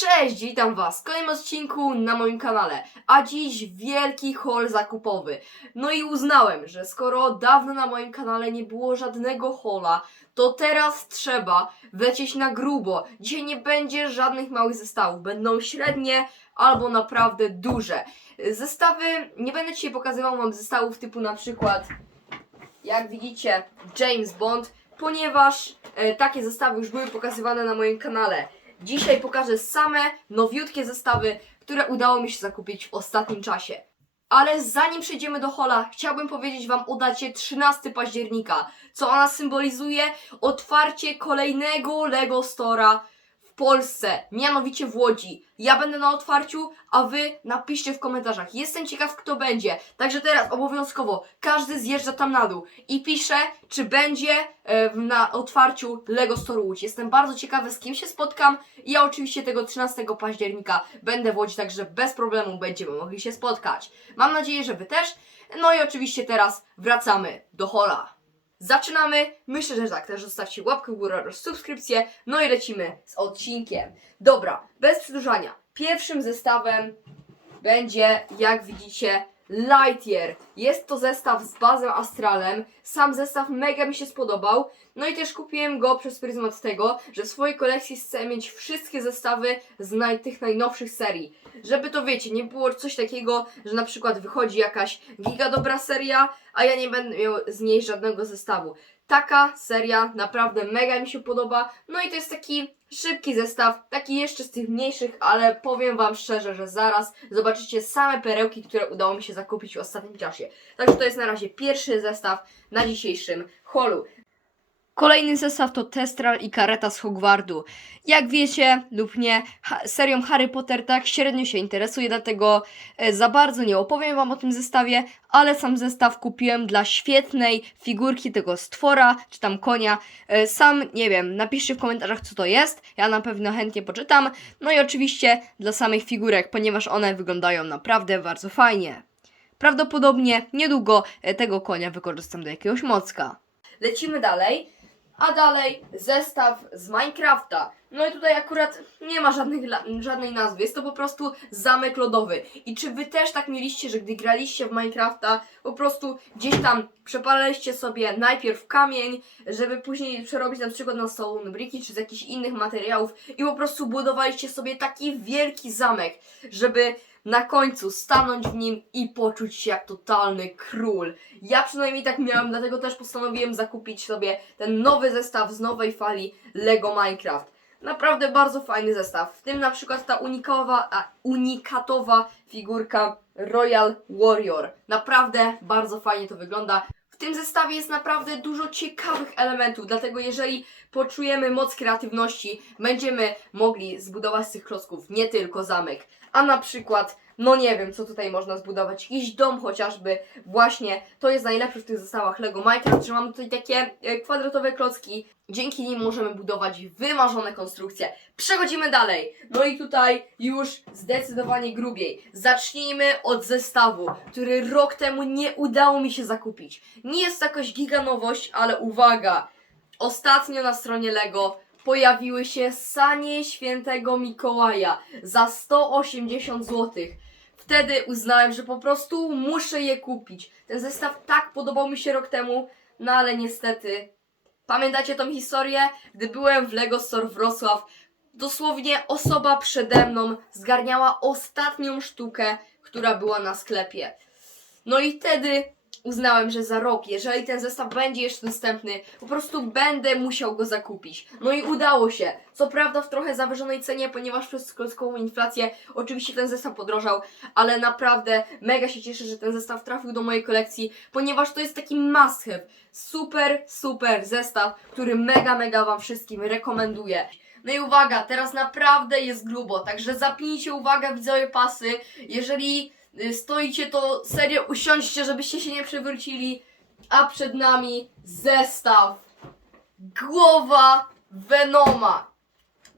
Cześć, witam Was w kolejnym odcinku na moim kanale, a dziś wielki haul zakupowy. No i uznałem, że skoro dawno na moim kanale nie było żadnego hola, to teraz trzeba wlecieć na grubo. Dzisiaj nie będzie żadnych małych zestawów, będą średnie albo naprawdę duże. Zestawy, nie będę dzisiaj pokazywał Wam zestawów typu na przykład, jak widzicie, James Bond, ponieważ e, takie zestawy już były pokazywane na moim kanale. Dzisiaj pokażę same nowiutkie zestawy, które udało mi się zakupić w ostatnim czasie. Ale zanim przejdziemy do hola, chciałbym powiedzieć Wam o dacie 13 października, co ona symbolizuje otwarcie kolejnego Lego Stora Polsce, mianowicie w Łodzi. Ja będę na otwarciu, a Wy napiszcie w komentarzach. Jestem ciekaw, kto będzie. Także teraz obowiązkowo każdy zjeżdża tam na dół i pisze, czy będzie e, na otwarciu Lego Store Łódź. Jestem bardzo ciekawy, z kim się spotkam. Ja oczywiście tego 13 października będę w Łodzi, także bez problemu będziemy mogli się spotkać. Mam nadzieję, że Wy też. No i oczywiście teraz wracamy do hola. Zaczynamy. Myślę, że tak. Też zostawcie łapkę w górę oraz subskrypcję. No i lecimy z odcinkiem. Dobra, bez przedłużania. Pierwszym zestawem będzie, jak widzicie, Lightyear. Jest to zestaw z bazą Astralem. Sam zestaw mega mi się spodobał. No i też kupiłem go przez pryzmat tego, że w swojej kolekcji chcę mieć wszystkie zestawy z naj, tych najnowszych serii. Żeby to wiecie, nie było coś takiego, że na przykład wychodzi jakaś giga dobra seria, a ja nie będę miał z niej żadnego zestawu. Taka seria naprawdę mega mi się podoba. No i to jest taki szybki zestaw, taki jeszcze z tych mniejszych, ale powiem Wam szczerze, że zaraz zobaczycie same perełki, które udało mi się zakupić w ostatnim czasie. Także to jest na razie pierwszy zestaw na dzisiejszym holu. Kolejny zestaw to Testral i kareta z Hogwartu. Jak wiecie lub nie, serią Harry Potter tak średnio się interesuje, dlatego e, za bardzo nie opowiem Wam o tym zestawie, ale sam zestaw kupiłem dla świetnej figurki tego stwora, czy tam konia. E, Sam nie wiem, napiszcie w komentarzach co to jest, ja na pewno chętnie poczytam. No i oczywiście dla samych figurek, ponieważ one wyglądają naprawdę bardzo fajnie. Prawdopodobnie niedługo e, tego konia wykorzystam do jakiegoś mocka. Lecimy dalej. A dalej zestaw z Minecrafta. No i tutaj akurat nie ma żadnych, żadnej nazwy, jest to po prostu zamek lodowy. I czy wy też tak mieliście, że gdy graliście w Minecrafta, po prostu gdzieś tam przepalaliście sobie najpierw kamień, żeby później przerobić na przykład na stone briki czy z jakichś innych materiałów i po prostu budowaliście sobie taki wielki zamek, żeby na końcu stanąć w nim i poczuć się jak totalny król. Ja przynajmniej tak miałem, dlatego też postanowiłem zakupić sobie ten nowy zestaw z nowej fali Lego Minecraft. Naprawdę bardzo fajny zestaw. W tym na przykład ta unikowa, a, unikatowa figurka Royal Warrior. Naprawdę bardzo fajnie to wygląda. W tym zestawie jest naprawdę dużo ciekawych elementów, dlatego jeżeli poczujemy moc kreatywności, będziemy mogli zbudować z tych klocków nie tylko zamek, a na przykład, no nie wiem, co tutaj można zbudować, jakiś dom chociażby, właśnie, to jest najlepsze w tych zestawach LEGO Minecraft, że mamy tutaj takie e, kwadratowe klocki, dzięki nim możemy budować wymarzone konstrukcje. Przechodzimy dalej, no i tutaj już zdecydowanie grubiej. Zacznijmy od zestawu, który rok temu nie udało mi się zakupić. Nie jest to jakaś giga nowość, ale uwaga, ostatnio na stronie LEGO pojawiły się sanie świętego Mikołaja za 180 zł. Wtedy uznałem, że po prostu muszę je kupić. Ten zestaw tak podobał mi się rok temu, no ale niestety. Pamiętacie tą historię? Gdy byłem w Lego Store Wrocław, dosłownie osoba przede mną zgarniała ostatnią sztukę, która była na sklepie. No i wtedy uznałem, że za rok, jeżeli ten zestaw będzie jeszcze dostępny, po prostu będę musiał go zakupić. No i udało się. Co prawda w trochę zawyżonej cenie, ponieważ przez klockową inflację oczywiście ten zestaw podrożał, ale naprawdę mega się cieszę, że ten zestaw trafił do mojej kolekcji, ponieważ to jest taki must have. Super, super zestaw, który mega, mega Wam wszystkim rekomenduję. No i uwaga, teraz naprawdę jest grubo, także zapnijcie uwagę widzowie pasy. Jeżeli stoicie, to serio usiądźcie, żebyście się nie przewrócili. A przed nami zestaw. Głowa Venoma.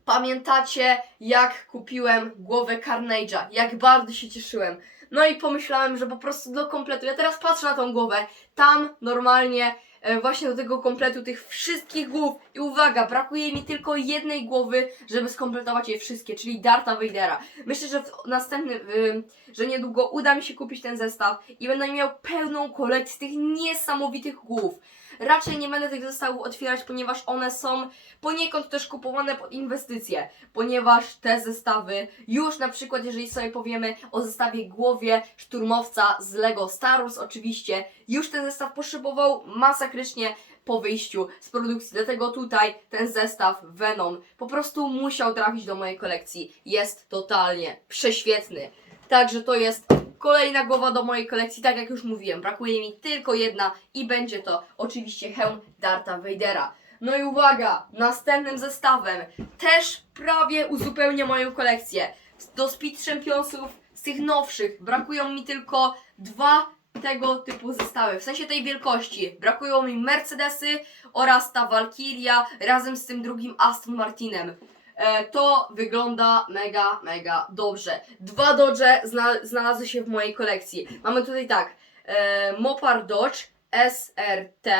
Pamiętacie, jak kupiłem głowę Carnage'a? Jak bardzo się cieszyłem. No i pomyślałem, że po prostu do kompletu. Ja teraz patrzę na tą głowę. Tam normalnie właśnie do tego kompletu tych wszystkich głów. I uwaga, brakuje mi tylko jednej głowy, żeby skompletować je wszystkie, czyli Darta Vadera. Myślę, że w następnym, ym, że niedługo uda mi się kupić ten zestaw i będę miał pełną kolekcję tych niesamowitych głów. Raczej nie będę tych zestawów otwierać, ponieważ one są poniekąd też kupowane pod inwestycje, ponieważ te zestawy, już na przykład jeżeli sobie powiemy o zestawie głowie szturmowca z Lego Star Wars oczywiście, już ten zestaw potrzebował masakrycznie po wyjściu z produkcji, dlatego tutaj ten zestaw Venom po prostu musiał trafić do mojej kolekcji. Jest totalnie prześwietny. Także to jest kolejna głowa do mojej kolekcji, tak jak już mówiłem, brakuje mi tylko jedna i będzie to oczywiście hełm Darta Vadera. No i uwaga, następnym zestawem też prawie uzupełnię moją kolekcję. Do Speed Championsów z tych nowszych brakują mi tylko dwa tego typu zestawy, w sensie tej wielkości. Brakują mi Mercedesy oraz ta Valkyria razem z tym drugim Aston Martinem. E, to wygląda mega, mega dobrze. Dwa Dodge zna znalazły się w mojej kolekcji. Mamy tutaj tak, e, Mopar Dodge SRT,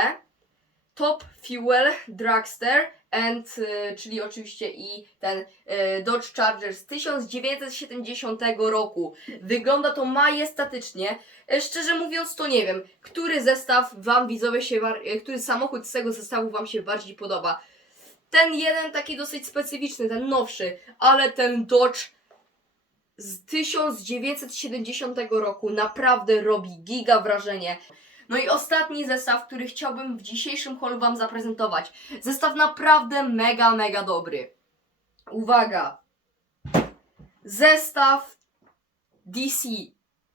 Top Fuel Dragster, and, e, czyli oczywiście i ten e, Dodge Charger z 1970 roku. Wygląda to majestatycznie. E, szczerze mówiąc, to nie wiem, który zestaw Wam widzowie się, e, który samochód z tego zestawu Wam się bardziej podoba. Ten jeden taki dosyć specyficzny, ten nowszy, ale ten Dodge z 1970 roku naprawdę robi giga wrażenie. No i ostatni zestaw, który chciałbym w dzisiejszym holu Wam zaprezentować. Zestaw naprawdę mega, mega dobry. Uwaga! Zestaw DC.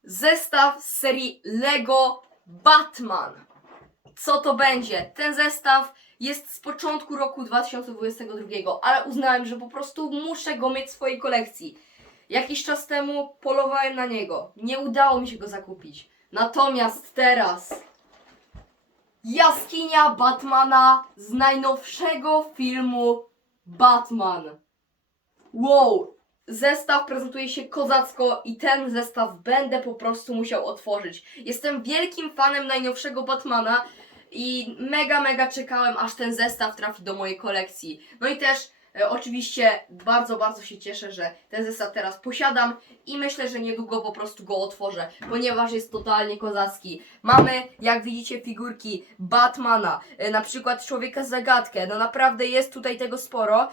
Zestaw z serii Lego Batman. Co to będzie? Ten zestaw jest z początku roku 2022, ale uznałem, że po prostu muszę go mieć w swojej kolekcji. Jakiś czas temu polowałem na niego. Nie udało mi się go zakupić. Natomiast teraz jaskinia Batmana z najnowszego filmu Batman. Wow! Zestaw prezentuje się kozacko i ten zestaw będę po prostu musiał otworzyć. Jestem wielkim fanem najnowszego Batmana i mega, mega czekałem, aż ten zestaw trafi do mojej kolekcji. No i też oczywiście bardzo, bardzo się cieszę, że ten zestaw teraz posiadam i myślę, że niedługo po prostu go otworzę, ponieważ jest totalnie kozacki. Mamy, jak widzicie, figurki Batmana, e, na przykład Człowieka Zagadkę, no naprawdę jest tutaj tego sporo.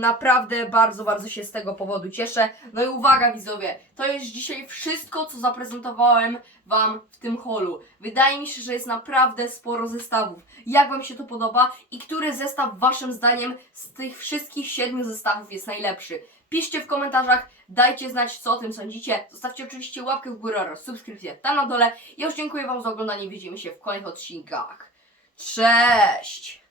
Naprawdę bardzo, bardzo się z tego powodu cieszę. No i uwaga widzowie, to jest dzisiaj wszystko, co zaprezentowałem Wam w tym holu. Wydaje mi się, że jest naprawdę sporo zestawów. Jak Wam się to podoba i który zestaw Waszym zdaniem z tych wszystkich siedmiu zestawów jest najlepszy? Piszcie w komentarzach, dajcie znać co o tym sądzicie. Zostawcie oczywiście łapkę w górę oraz subskrypcję tam na dole. Ja już dziękuję Wam za oglądanie, widzimy się w kolejnych odcinkach. Cześć!